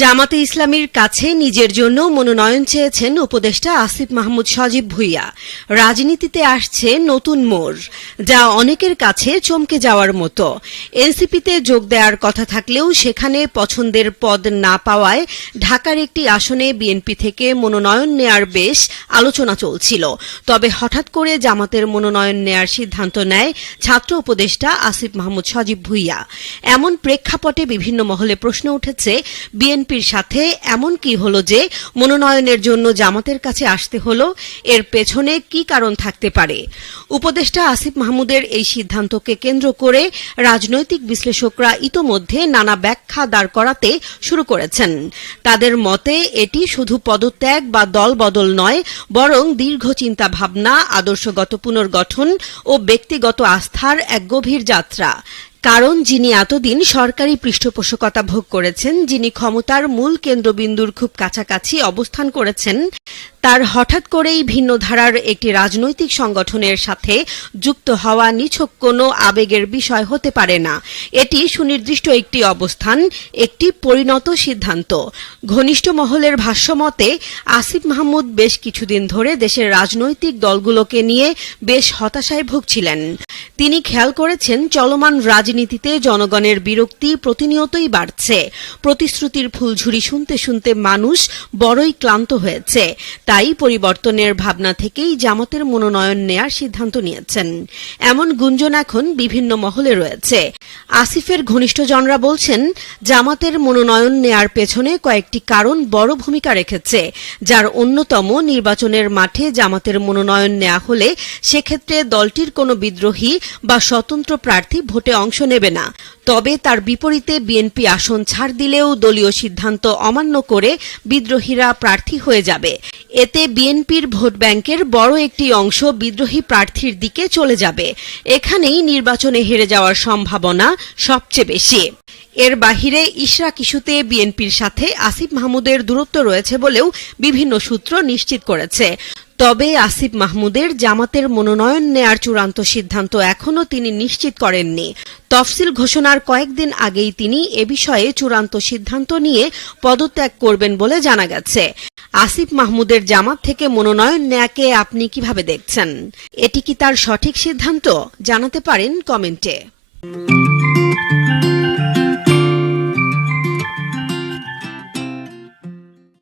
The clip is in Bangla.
জামাতে ইসলামীর কাছে নিজের জন্য মনোনয়ন চেয়েছেন উপদেষ্টা আসিফ মাহমুদ সজীব ভুঁইয়া। রাজনীতিতে আসছে নতুন মোড়, যা অনেকের কাছে চমকে যাওয়ার মতো। এনসিপিতে যোগ দেওয়ার কথা থাকলেও সেখানে পছন্দের পদ না পাওয়ায় ঢাকার একটি আসনে বিএনপি থেকে মনোনয়ন নেয়ার বেশ আলোচনা চলছিল। তবে হঠাৎ করে জামাতের মনোনয়ন নেয়ার সিদ্ধান্ত নেয় ছাত্র উপদেষ্টা আসিফ মাহমুদ সজীব ভুঁইয়া। এমন প্রেক্ষাপটে বিভিন্ন মহলে প্রশ্ন উঠেছে, বিএনপির সাথে এমন কি হলো যে মনোনয়নের জন্য জামাতের কাছে আসতে হলো? এর পেছনে কি কারণ থাকতে পারে? উপদেষ্টা আসিফ মাহমুদের এই সিদ্ধান্তকে কেন্দ্র করে রাজনৈতিক বিশ্লেষকরা ইতোমধ্যে নানা ব্যাখ্যা দাঁড় করাতে শুরু করেছেন। তাদের মতে এটি শুধু পদত্যাগ বা দল বদল নয়, বরং দীর্ঘ চিন্তা ভাবনা, আদর্শগত পুনর্গঠন ও ব্যক্তিগত আস্থার এক গভীর যাত্রা। কারণ যিনি এতদিন সরকারি পৃষ্ঠপোষকতা ভোগ করেছেন, যিনি ক্ষমতার মূল কেন্দ্রবিন্দুর খুব কাছাকাছি অবস্থান করেছেন, তার হঠাৎ করেই ভিন্ন ধারার একটি রাজনৈতিক সংগঠনের সাথে যুক্ত হওয়া নিছক কোনো আবেগের বিষয় হতে পারে না। এটি সুনির্দিষ্ট একটি অবস্থান, একটি পরিণত সিদ্ধান্ত। ঘনিষ্ঠ মহলের ভাষ্যমতে আসিফ মাহমুদ বেশ কিছুদিন ধরে দেশের রাজনৈতিক দলগুলোকে নিয়ে বেশ হতাশায় ভুগছিলেন। তিনি খেয়াল করেছেন, চলমান রাজনীতিতে জনগণের বিরক্তি প্রতিনিয়তই বাড়ছে। প্রতিশ্রুতির ফুলঝুরি শুনতে শুনতে মানুষ বড়ই ক্লান্ত হয়েছে। তাই পরিবর্তনের ভাবনা থেকেই জামাতের মনোনয়ন নেয়ার সিদ্ধান্ত নিয়েছেন, এমন গুঞ্জন এখন বিভিন্ন মহলে রয়েছে। আসিফের ঘনিষ্ঠজনরা বলছেন, জামাতের মনোনয়ন নেয়ার পেছনে কয়েকটি কারণ বড় ভূমিকা রেখেছে, যার অন্যতম নির্বাচনের মাঠে জামাতের মনোনয়ন নেওয়া হলে সেক্ষেত্রে দলটির কোনো বিদ্রোহী বা স্বতন্ত্র প্রার্থী ভোটে অংশ নেবে না। তবে তার বিপরীতে বিএনপি আসন ছাড় দিলেও দলীয় সিদ্ধান্ত অমান্য করে বিদ্রোহীরা প্রার্থী হয়ে যাবে। এতে বিএনপির ভোট ব্যাংকের বড় একটি অংশ বিদ্রোহী প্রার্থীর দিকে চলে যাবে। এখানেই নির্বাচনে হেরে যাওয়ার সম্ভাবনা সবচেয়ে বেশি। এর বাহিরে ইশরাক ইস্যুতে বিএনপির সাথে আসিফ মাহমুদের দূরত্ব রয়েছে বলেও বিভিন্ন সূত্র নিশ্চিত করেছে। তবে আসিফ মাহমুদের জামাতের মনোনয়ন নেয়ার চূড়ান্ত সিদ্ধান্ত এখনও তিনি নিশ্চিত করেননি। তফসিল ঘোষণার কয়েকদিন আগেই তিনি এ বিষয়ে চূড়ান্ত সিদ্ধান্ত নিয়ে পদত্যাগ করবেন বলে জানা গেছে। আসিফ মাহমুদের জামাত থেকে মনোনয়ন নেয়াকে আপনি কিভাবে দেখছেন? এটি কি তার সঠিক সিদ্ধান্ত? জানাতে পারেন কমেন্টে।